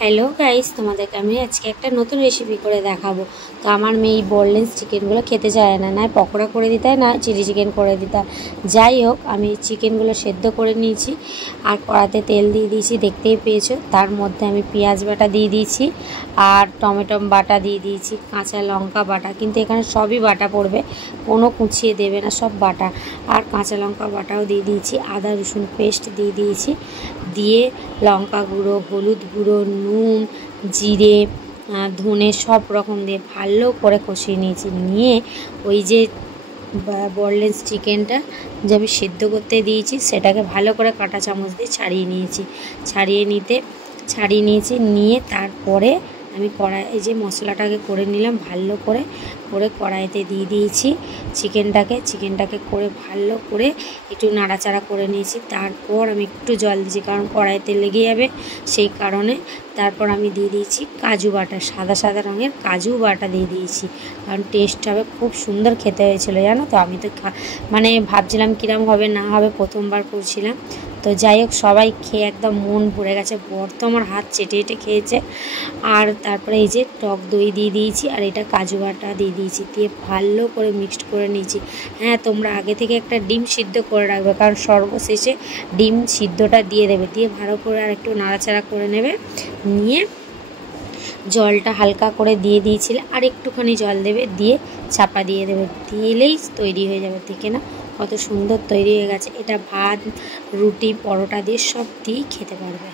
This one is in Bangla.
হ্যালো গাইস, তোমাদেরকে আমি আজকে একটা নতুন রেসিপি করে দেখাবো। তো আমার মেয়ে এই বোনলেস চিকেনগুলো খেতে চায় না, না পকোড়া করে দিতে হয় না চিলি চিকেন করে দিতে হয়। যাই হোক, আমি চিকেনগুলো সেদ্ধ করে নিয়েছি আর কড়াতে তেল দিয়ে দিয়েছি, দেখতেই পেয়েছো। তার মধ্যে আমি পেঁয়াজ বাটা দিয়ে দিয়েছি আর টমেটো বাটা দিয়ে দিয়েছি, কাঁচা লঙ্কা বাটা, কিন্তু এখানে সবই বাটা পড়বে, কোনো কুচিয়ে দেবে না, সব বাটা। আর কাঁচা লঙ্কা বাটাও দিয়ে দিয়েছি, আদা রসুন পেস্ট দিয়ে দিয়েছি, দিয়ে লঙ্কা গুঁড়ো, হলুদ গুঁড়ো, নুন, জিরে, ধনে সব রকম দিয়ে ভালো করে কষিয়ে নিয়েছি। নিয়ে ওই যে বোনলেস চিকেনটা যে আমি সিদ্ধ করতে দিয়েছি সেটাকে ভালো করে কাঁটা চামচ দিয়ে ছাড়িয়ে নিয়েছি। নিয়ে তারপরে আমি এই যে মশলাটাকে করে নিলাম, ভালো করে কড়াইতে দিয়ে দিয়েছি চিকেনটাকে করে ভালো করে একটু নাড়াচাড়া করে নিয়েছি। তারপর আমি একটু জল দিয়েছি, কারণ কড়াইতে লেগে যাবে, সেই কারণে। তারপর আমি দিয়ে দিয়েছি কাজু বাটা, সাদা সাদা রঙের কাজু বাটা দিয়ে দিয়েছি, কারণ টেস্ট হবে, খুব সুন্দর খেতে হয়েছিল জানো তো। আমি তো মানে ভাবছিলাম কিরম হবে না হবে, প্রথমবার করছিলাম। তো যাই হোক, সবাই খেয়ে একদম মন ভরে গেছে। বর তো আমার হাত চেটে খেয়েছে। আর তারপরে এই যে টক দই দিয়ে দিয়েছি আর এটা কাজু বাটা দিয়ে দিয়েছি, দিয়ে ভালো করে মিক্সড করে নিয়েছি। হ্যাঁ, তোমরা আগে থেকে একটা ডিম সিদ্ধ করে রাখবে, কারণ সর্বশেষে ডিম সিদ্ধটা দিয়ে দেবে, দিয়ে ভালো করে আর একটু নাড়াচাড়া করে নেবে। নিয়ে জলটা হালকা করে দিয়ে দিয়েছিলে, আর একটুখানি জল দেবে, দিয়ে চাপা দিয়ে দেবে, দিলেই তৈরি হয়ে যাবে। দেখে না কত সুন্দর তৈরি হয়ে গেছে। এটা ভাত, রুটি, পরোটা দিয়ে সব দিয়েই খেতে পারবে।